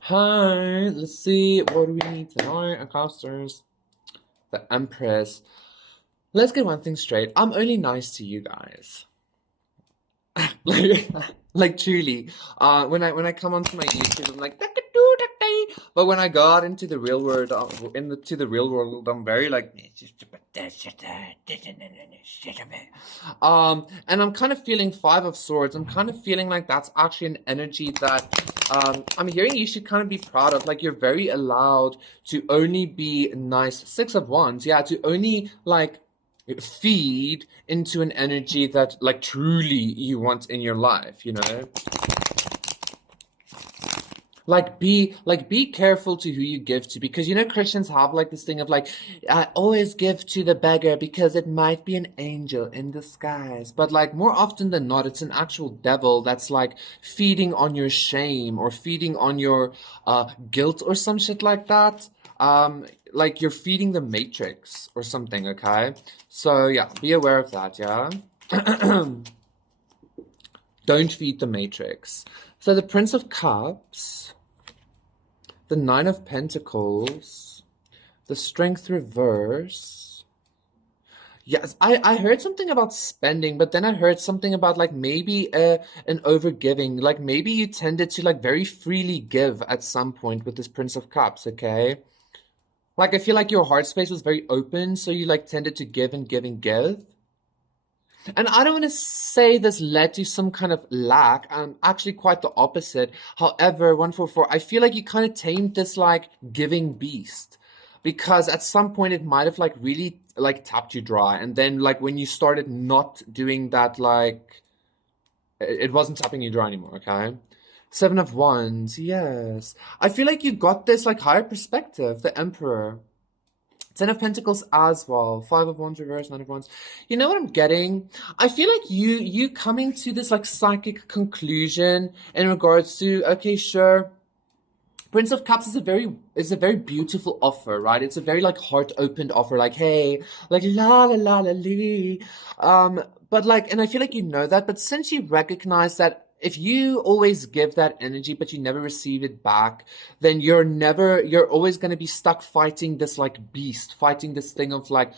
Hi, let's see. What do we need tonight? Accosters. The Empress. Let's get one thing straight. I'm only nice to you guys. like, like truly. When I come onto my YouTube, I'm like "Dakadoo, dakday." But when I go out into the real world, to the real world, I'm very like and I'm kind of feeling Five of Swords. I'm kind of feeling like that's actually an energy that I'm hearing you should kind of be proud of. Like you're very allowed to only be nice. Six of Wands, yeah, to only like feed into an energy that like truly you want in your life, you know? Like be careful to who you give to, because you know Christians have like this thing of like I always give to the beggar because it might be an angel in disguise, but like more often than not it's an actual devil that's like feeding on your shame or feeding on your guilt or some shit like that. Like you're feeding the matrix or something, okay? So yeah, be aware of that, yeah. Don't feed the matrix. So the Prince of Cups, the Nine of Pentacles, the Strength reverse. Yes, I heard something about spending, but then I heard something about like maybe an overgiving. Like maybe you tended to like very freely give at some point with this Prince of Cups, okay? Like I feel like your heart space was very open, so you like tended to give and give and give. And I don't want to say this led to some kind of lack. Actually quite the opposite. However, 144, I feel like you kind of tamed this like giving beast. Because at some point it might have like really like tapped you dry. And then like when you started not doing that, like it wasn't tapping you dry anymore, okay? Seven of Wands, yes. I feel like you got this like higher perspective, the Emperor. Ten of Pentacles as well. Five of Wands reverse, Nine of Wands. You know what I'm getting? I feel like you coming to this like psychic conclusion in regards to, okay, sure. Prince of Cups is a very beautiful offer, right? It's a very like heart opened offer, like hey, like la la la la lee. But like, and I feel like you know that, but since you recognize that if you always give that energy but you never receive it back, then you're always going to be stuck fighting this like beast, fighting this thing of like,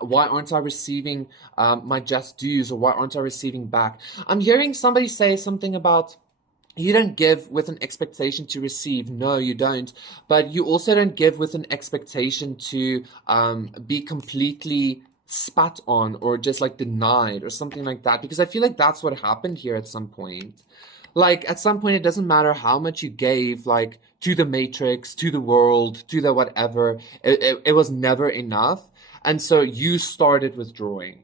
why aren't I receiving my just dues, or why aren't I receiving back? I'm hearing somebody say something about you don't give with an expectation to receive. No, you don't. But you also don't give with an expectation to be completely spat on or just like denied or something like that. Because I feel like that's what happened here at some point. Like at some point, it doesn't matter how much you gave, like to the matrix, to the world, to the whatever. It was never enough. And so you started withdrawing.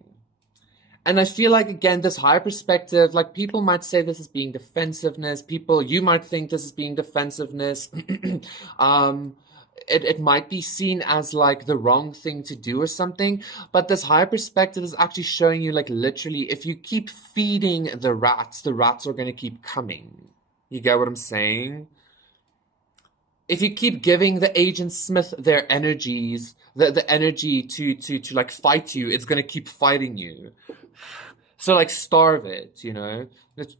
And I feel like again, this higher perspective, like people might say this is being defensiveness. You might think this is being defensiveness. um, it might be seen as like the wrong thing to do or something. But this higher perspective is actually showing you like literally, if you keep feeding the rats are going to keep coming. You get what I'm saying? If you keep giving the Agent Smith their energies, the energy to like fight you, it's gonna keep fighting you. So like starve it, you know? It's,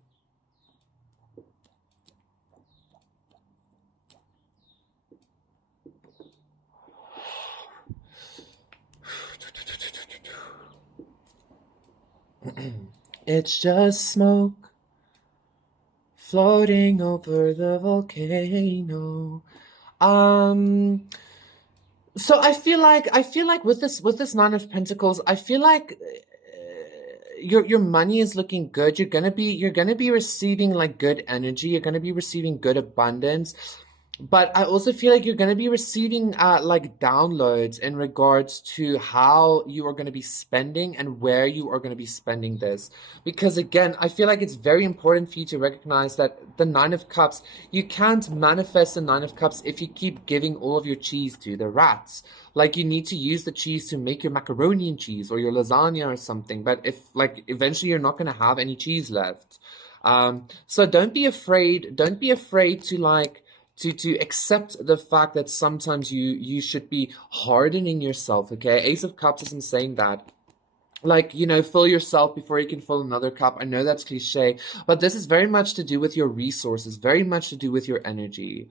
it's just smoke floating over the volcano. Um so I feel like with this Nine of Pentacles, I feel like your money is looking good. You're gonna be receiving like good energy. You're gonna be receiving good abundance. But I also feel like you're going to be receiving like downloads in regards to how you are going to be spending and where you are going to be spending this. Because again, I feel like it's very important for you to recognize that the Nine of Cups, you can't manifest the Nine of Cups if you keep giving all of your cheese to the rats. Like you need to use the cheese to make your macaroni and cheese or your lasagna or something. But if like eventually you're not going to have any cheese left. So don't be afraid. Don't be afraid to like to accept the fact that sometimes you should be hardening yourself, okay? Ace of Cups isn't saying that. Like, you know, fill yourself before you can fill another cup. I know that's cliche, but this is very much to do with your resources, very much to do with your energy.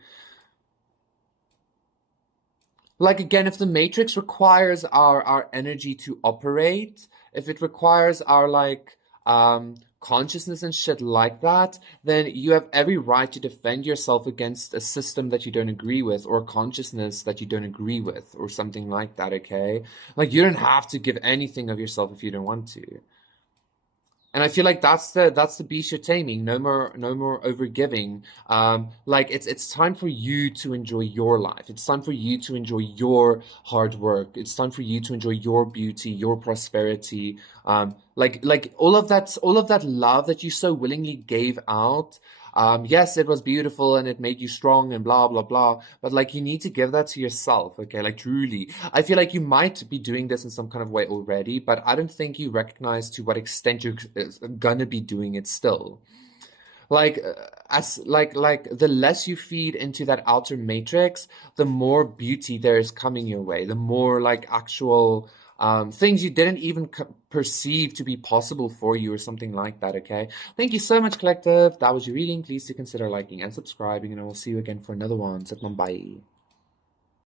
Like again, if the matrix requires our energy to operate, if it requires our like consciousness and shit like that, then you have every right to defend yourself against a system that you don't agree with or consciousness that you don't agree with or something like that, okay? Like you don't have to give anything of yourself if you don't want to. And I feel like that's the beast you're taming. No more overgiving. Like it's time for you to enjoy your life. It's time for you to enjoy your hard work. It's time for you to enjoy your beauty, your prosperity. Like all of that love that you so willingly gave out. Yes, it was beautiful and it made you strong and blah blah blah. But like you need to give that to yourself, okay? Like truly. I feel like you might be doing this in some kind of way already, but I don't think you recognize to what extent you're gonna be doing it still. Like as like the less you feed into that outer matrix, the more beauty there is coming your way, the more like actual things you didn't even perceive to be possible for you or something like that, okay? Thank you so much, Collective. That was your reading. Please do consider liking and subscribing, and I will see you again for another one. Sit bye.